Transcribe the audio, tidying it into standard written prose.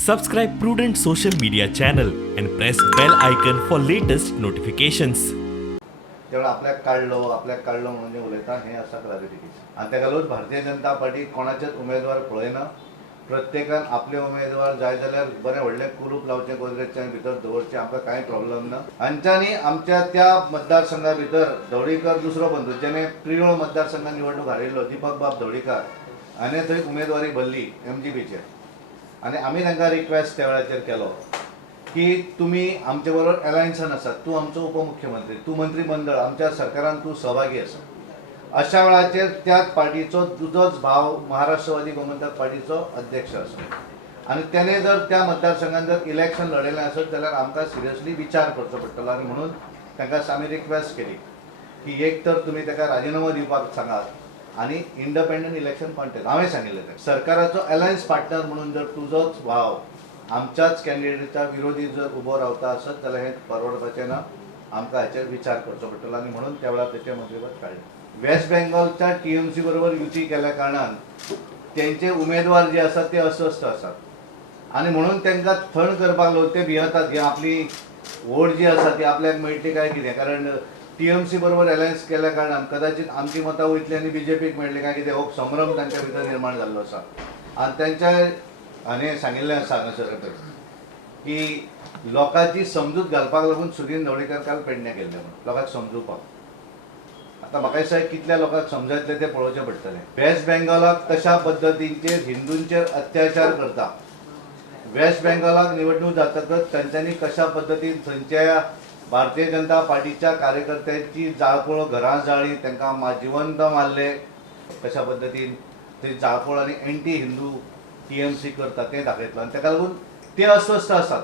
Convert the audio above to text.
Subscribe Prudent Social Media channel and press bell icon for latest notifications. जेव्हा आपल्याक काढलो म्हणून जे उलयता हें आसा क्लॅरिफिकेशन आनी ताका लागून भारतीय जनता पार्टी कोणाचेच उमेदवार पळयना. प्रत्येकान आपले उमेदवार जाय जाल्यार बरें व्हडलें कुरूप लावचें गोदरेजच्या भितर दवरचें, आमकां कांय प्रॉब्लेम ना. हांच्यांनी आमच्या त्या मतदारसंघा भितर ढवळीकर दुसरो बंधू जेणे प्रियोळ मतदारसंघात निवडणूक हारिल्लो दीपक बाब ढवळीकर हाणें थंय उमेदवारी भरली MGPचेर आनी आमी तांकां रिक्वेस्ट त्या वेळाचेर केलो की तुमी आमचे बरोबर अलायन्सान आसात, तूं आमचो उपमुख्यमंत्री, तूं मंत्रिमंडळ आमच्या सरकारान तूं सहभागी आसा. अशा वेळाचेर त्याच पार्टीचो तुजोच भाव महाराष्ट्रवादी गोमंतक पार्टीचो अध्यक्ष आसा आनी तेणे जर त्या मतदारसंघात जर इलेक्शन लढयलें आसत जाल्यार आमकां सिरियसली विचार करचो पडटलो. आनी म्हणून तांकां आमी रिक्वेस्ट केली की एक तर तुमी ताका राजिनामो दिवपाक सांगात आनी इंडिपेंडंट इलेक्शन कॉन्टेस्ट. हांवें सांगिल्लें तें सरकाराचो अलायन्स पार्टनर म्हणून जर तुजोच भाव आमच्याच कॅन्डिडेटच्या विरोधी जर उबो रावता आसत जाल्यार हें परवडपाचें ना. आमकां हाचेर विचार करचो पडटलो आनी म्हणून त्या वेळार तेचें मंत्रीपद काडलें. वेस्ट बेंगॉलच्या TMC बरोबर युती केल्या कारणान तेंचे उमेदवार जे आसात ते अस्वस्थ आसात आनी म्हणून तांकां थंड करपाक लागून ते भियेतात की आपली वोट जी आसा ती आपल्याक मेळटली काय कितें. कारण TMC बरोबर अलायन्स केल्या कारणान कदाचित आमची मतां वयतली आनी BJPक मेळटली काय कितें हो संभ्रम तांच्या भितर निर्माण जाल्लो आसा. आनी तांच्या हांवें सांगिल्लें आसा हांगासर की लोकांची समजूत घालपाक लागून सुदीन ढवळीकर काल पेडण्यां गेल्ले म्हणून लोकांक समजुवपाक. आतां म्हाका दिसता कितल्या लोकांक समजतलें तें पळोवचें पडटलें. वेस्ट बेंगॉलाक कशा पद्दतीचेर हिंदूंचेर अत्याचार करता, वेस्ट बेंगॉलाक निवडणूक जातकच तांच्यांनी कशा पद्दतीन थंयच्या भारतीय जनता पार्टीच्या कार्यकर्त्यांची जाळपोळ घरां जाळी, तांकां जिवंत मारले, कशा पद्दतीन थंय जाळपोळ आनी एंटी हिंदू TMC करता तें दाखयतलो आनी ताका लागून ते अस्वस्थ आसात.